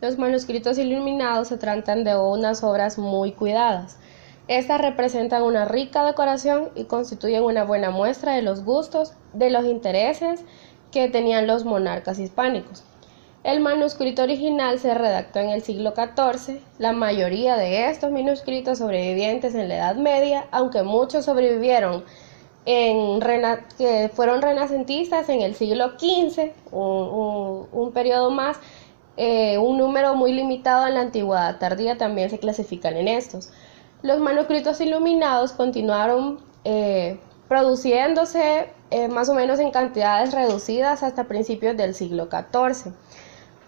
Los manuscritos iluminados se tratan de unas obras muy cuidadas. Estas representan una rica decoración y constituyen una buena muestra de los gustos, de los intereses que tenían los monarcas hispánicos. El manuscrito original se redactó en el siglo XIV, la mayoría de estos manuscritos sobrevivientes en la Edad Media, aunque muchos sobrevivieron que fueron renacentistas en el siglo XV, un periodo más, un número muy limitado en la antigüedad tardía también se clasifican en estos. Los manuscritos iluminados continuaron produciéndose más o menos en cantidades reducidas hasta principios del siglo XIV.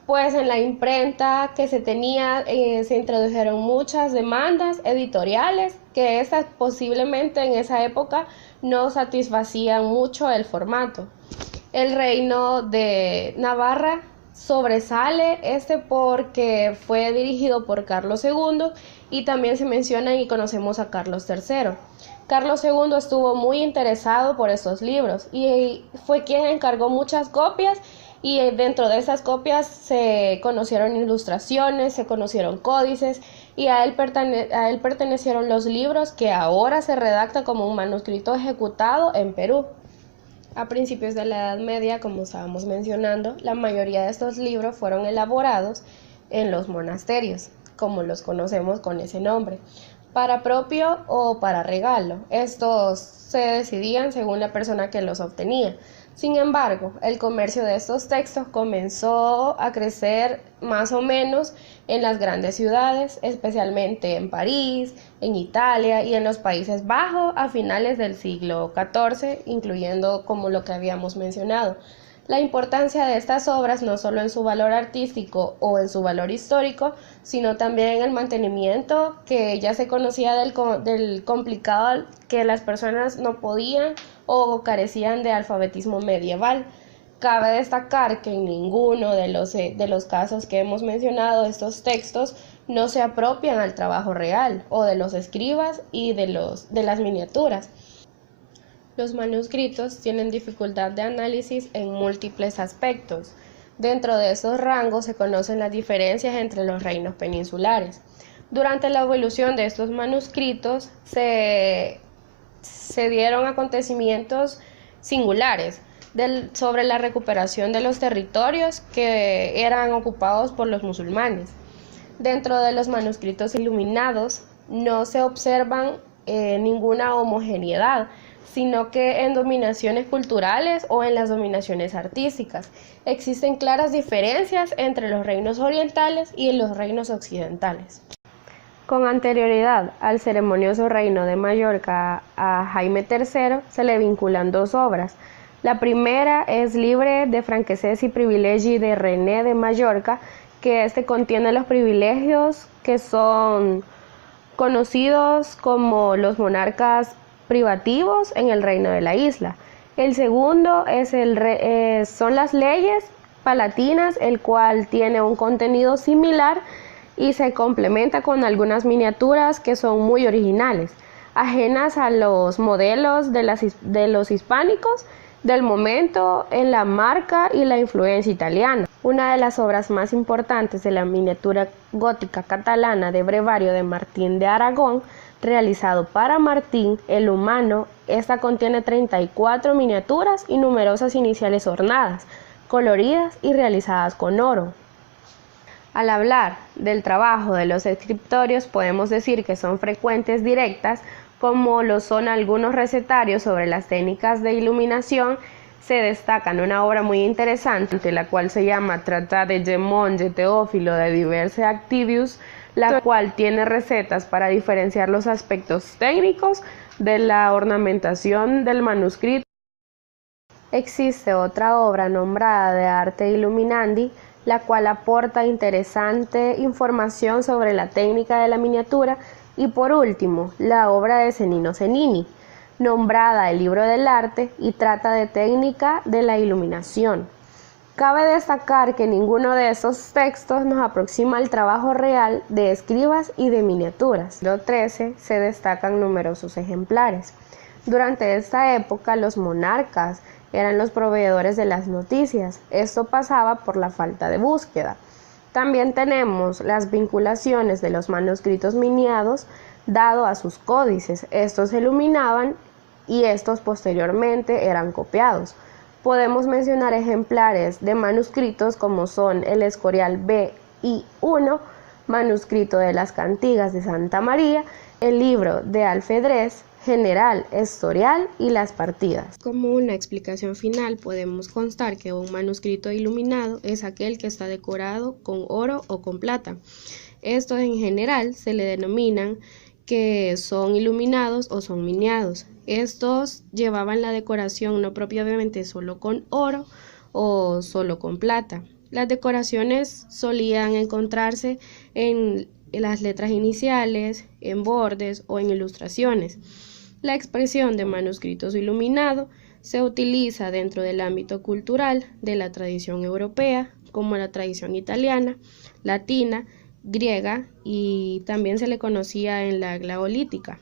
Pues en la imprenta que se tenía se introdujeron muchas demandas editoriales que estas posiblemente en esa época no satisfacían mucho el formato. El reino de Navarra sobresale porque fue dirigido por Carlos II y también se menciona y conocemos a Carlos III. Carlos II estuvo muy interesado por estos libros y fue quien encargó muchas copias y dentro de esas copias se conocieron ilustraciones, se conocieron códices y a él pertenecieron los libros que ahora se redacta como un manuscrito ejecutado en Perú. A principios de la Edad Media, como estábamos mencionando, la mayoría de estos libros fueron elaborados en los monasterios, como los conocemos con ese nombre, para propio o para regalo. Estos se decidían según la persona que los obtenía. Sin embargo, el comercio de estos textos comenzó a crecer más o menos en las grandes ciudades, especialmente en París, en Italia y en los Países Bajos a finales del siglo XIV, incluyendo como lo que habíamos mencionado. La importancia de estas obras no solo en su valor artístico o en su valor histórico, sino también en el mantenimiento, que ya se conocía del complicado que las personas no podían o carecían de alfabetismo medieval. Cabe destacar que en ninguno de los casos que hemos mencionado estos textos no se apropian al trabajo real o de los escribas y de las miniaturas. Los manuscritos tienen dificultad de análisis en múltiples aspectos. Dentro de esos rangos se conocen las diferencias entre los reinos peninsulares. Durante la evolución de estos manuscritos se dieron acontecimientos singulares sobre la recuperación de los territorios que eran ocupados por los musulmanes. Dentro de los manuscritos iluminados no se observan ninguna homogeneidad, sino que en dominaciones culturales o en las dominaciones artísticas. Existen claras diferencias entre los reinos orientales y los reinos occidentales. Con anterioridad al ceremonioso reino de Mallorca a Jaime III se le vinculan dos obras. La primera es Libre de franqueses y privilegi de René de Mallorca, que contiene los privilegios que son conocidos como los monarcas privativos en el reino de la isla. El segundo son las leyes palatinas, el cual tiene un contenido similar y se complementa con algunas miniaturas que son muy originales, ajenas a los modelos de los hispánicos del momento en la marca y la influencia italiana. Una de las obras más importantes de la miniatura gótica catalana de Brevario de Martín de Aragón, realizado para Martín el Humano, esta contiene 34 miniaturas y numerosas iniciales ornadas, coloridas y realizadas con oro. Al hablar del trabajo de los escritorios, podemos decir que son frecuentes directas, como lo son algunos recetarios sobre las técnicas de iluminación. Se destacan una obra muy interesante, la cual se llama Traité de Monge Teófilo de Diverse Activius, la cual tiene recetas para diferenciar los aspectos técnicos de la ornamentación del manuscrito. Existe otra obra nombrada de Arte Illuminandi, la cual aporta interesante información sobre la técnica de la miniatura, y por último, la obra de Cennino Cennini, nombrada el Libro del Arte, y trata de técnica de la iluminación. Cabe destacar que ninguno de estos textos nos aproxima al trabajo real de escribas y de miniaturas. En el siglo XIII se destacan numerosos ejemplares. Durante esta época los monarcas eran los proveedores de las noticias. Esto pasaba por la falta de búsqueda. También tenemos las vinculaciones de los manuscritos miniados dado a sus códices. Estos se iluminaban y estos posteriormente eran copiados. Podemos mencionar ejemplares de manuscritos como son el Escorial BI-1, manuscrito de las Cantigas de Santa María, el libro de Alfedrez, General, Escorial y las partidas. Como una explicación final podemos constar que un manuscrito iluminado es aquel que está decorado con oro o con plata. Estos en general se le denominan que son iluminados o son miniados. Estos llevaban la decoración no propiamente solo con oro o solo con plata. Las decoraciones solían encontrarse en las letras iniciales, en bordes o en ilustraciones. La expresión de manuscritos iluminados se utiliza dentro del ámbito cultural de la tradición europea, como la tradición italiana, latina, griega y también se le conocía en la Glagolítica.